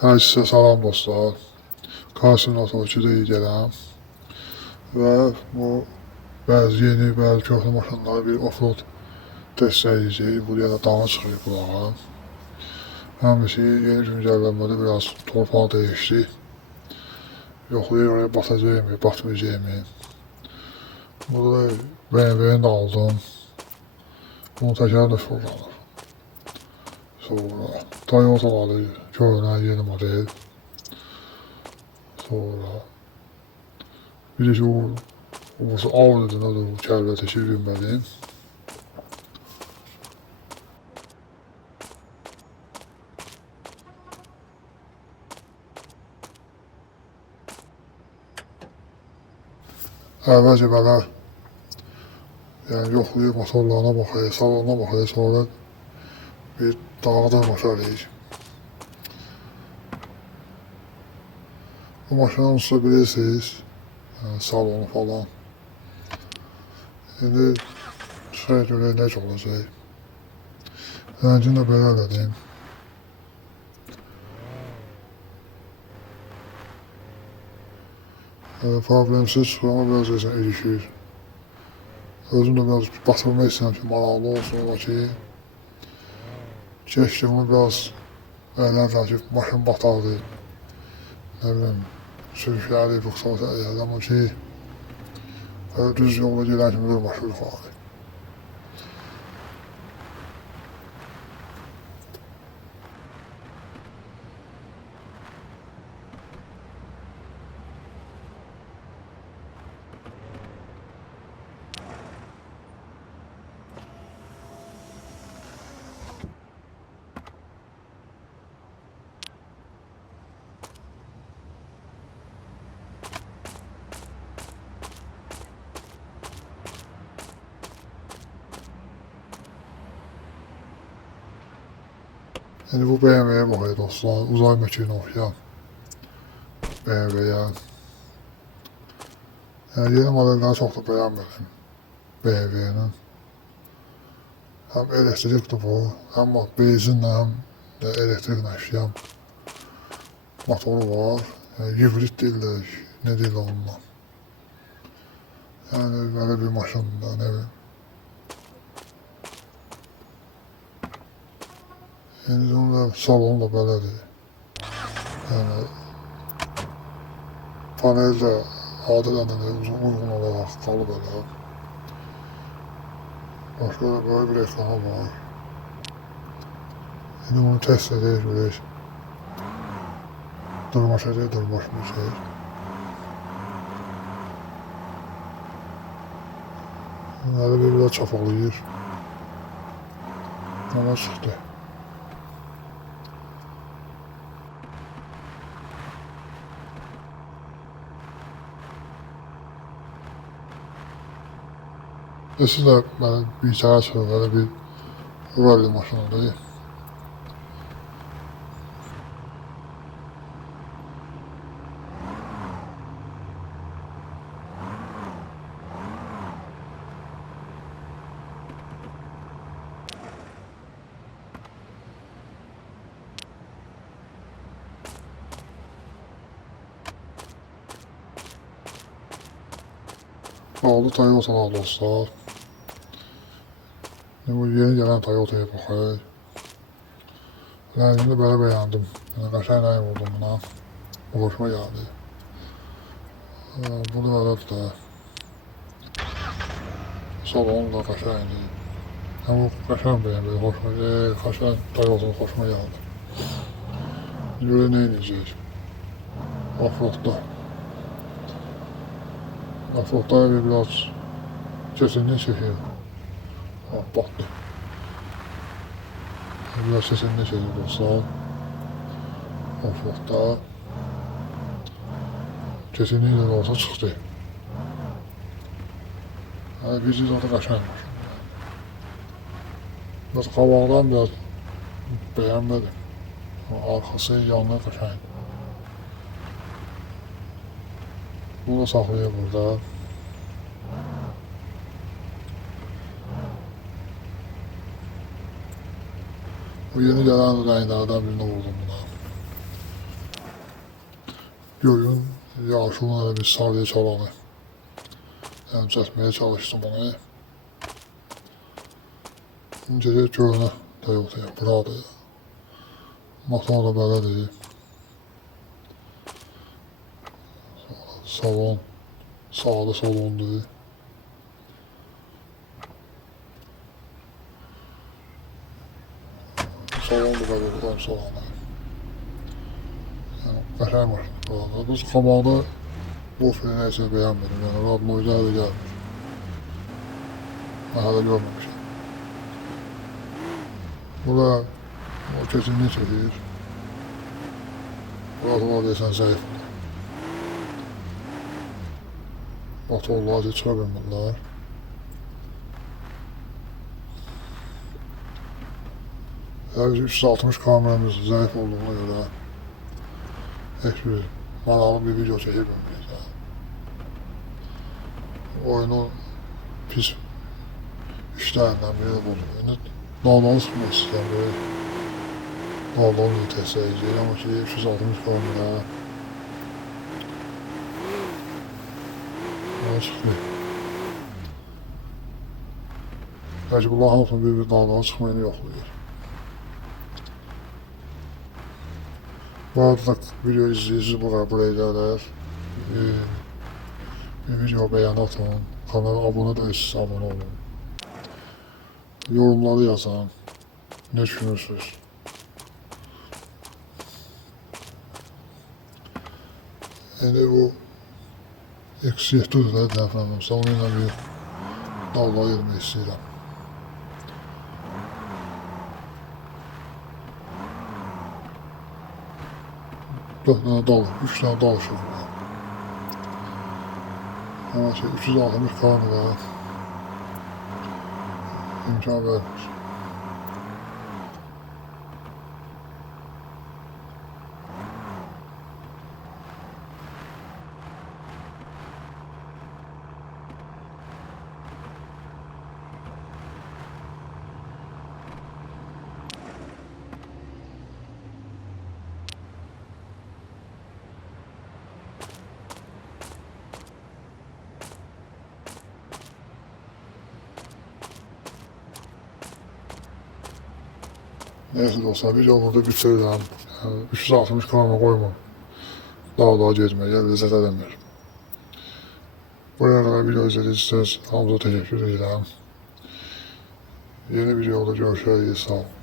Hər sizə salam dostlar. Karşın otomotivdə gələm və bu bəzi yeni, bəzi köhnə maşınları bir offroad test edəcəyik. Buraya da dana çıxıyor qulağa. Həmisi yeni güncəllənmədə biraz torpaq dəyişdi. Yoxlayır oraya batacaq mı, batmayacaq mı? Burada BMW'ni də aldım. Bunun təkəri də fırlanır. Sonra Toyota'ları köhnə yeni model. Sonra birisi o Audi'dən o da bu kərlətəki bilmədim. Əvvəlcə belə yəni yoxlayıb motorlarına baxayıq, salonuna baxayıq, sonra bir dağıdırma şəriyik. Bu maşının usta bilirsiniz, yəni salonu falan. İndi çıxaya görə necə olacaq? Rəngini də belə elədim. Problemsiz çıxır ama biraz deyəsən ilişir. Özüm də biraz batırmaq istəyirəm ki, maraqlı olsun, ola ki, keçdiyimi biraz əylənirəm ki, maşın batardı. Nə bileyim, sürüşləri, bıxsal səriyədi, amma ki, düz yolda gedən kimi bir maşın yuxarı. Şimdi bu BMW'ye bakıyor dostlar, uzay mekiğine oxuyan BMW'ye. Yani yeni modelleri çok da beğenmedim BMW'nin. Hem elektrikli bu, hem benzinle hem de elektrikle işleyen motoru var. Yani hibrit değil de ne değil onunla. Yani böyle bir maşında ne bileyim. Yani onun da salonu da belədir. Yani panelde adilən uyğun olaraq qalıb elə. Başqa da böyle bir ekranı var. Şimdi bunu test edək, görək. Durmaşacaq, durmaşmayacaq. Bunları bir biraz çapalayır. Ama çıxdı. Siz de böyle bir saat sonra böyle bir rally maşınındayım. Aldı Toyota'lar dostlar. Bu yeni gelen Toyota'ya baxayıq. Rəngini belə bəyəndim. Yəni qəşəng rəng oldu buna. Bu hoşuma gəldi. Bunu belədir də. Salonu da qəşəngdir. Yəni bu qəşəng BMW hoşuma gəldi. Qəşəng Toyota hoşuma gəldi. Görə nə edəcək? Offroadda. Offroadda biraz kesinlik çəkir. Battı. Biraz sesini çekiyor dostlar. Offroadda. Kesinlikle de olsa çıxdı. Yani bizi zaten qəşəng var. Biraz qabaqdan biraz beğenmedim. Arkası yanına qəşəng. Bunu da saxlayır burada. Bu yeni gelen rənglərdən birini vurdum buna. Göyün yağışına bir sarıya çalanı. Yani çəkməyə çalışdım onu. İncəlik görünə də yoxdur, buradır. Motor da belədir. Salon, sağda salondur. Salon da belədir, ön salonu. Yəni, qəşəng maşındır. Biz qabaqda bu freni nəysə bəyənmədim. Yəni, radnoyda hələ gəlmir. Mən hələ görməmişəm. Bura o keçini çəkir. Radlar deyəsən zəif olur. Motorları çıxa bilmirlər. Yəni, 360 kameramız zəif olduğuna görə heç bir maraqlı bir video çəkə bilməyəcək. Oyunu pis işlərindən biri də budur. Yəni, normal çıxmaq istəyir. Normal təhsil edəcək, amma ki 360 kamera çıxmıyor. Bəlkə bunlar hamısını bir normal çıxmayını yoxlayır. Bu arada video izləyirsiniz, buraya gələr. Bir video beğeni atın, kanala abone değilsiniz, abone olun. Yorumları yazın, ne düşünürsünüz? Yani bu X7'dir də dəfənimsə, onunla bir dalga girmək istəyirəm. 4 tane dal, 3 tane dal şoförü. Ama 360 kamera imkan vermiş. Neyse dostlar, video burada bitirirəm. 360 kamera koymam. Daha getməyə, lezzət edəmir. Buraya kadar video izlediyseniz hamınıza teşekkür ederim. Yeni videoda görüşürüz, sağ olun.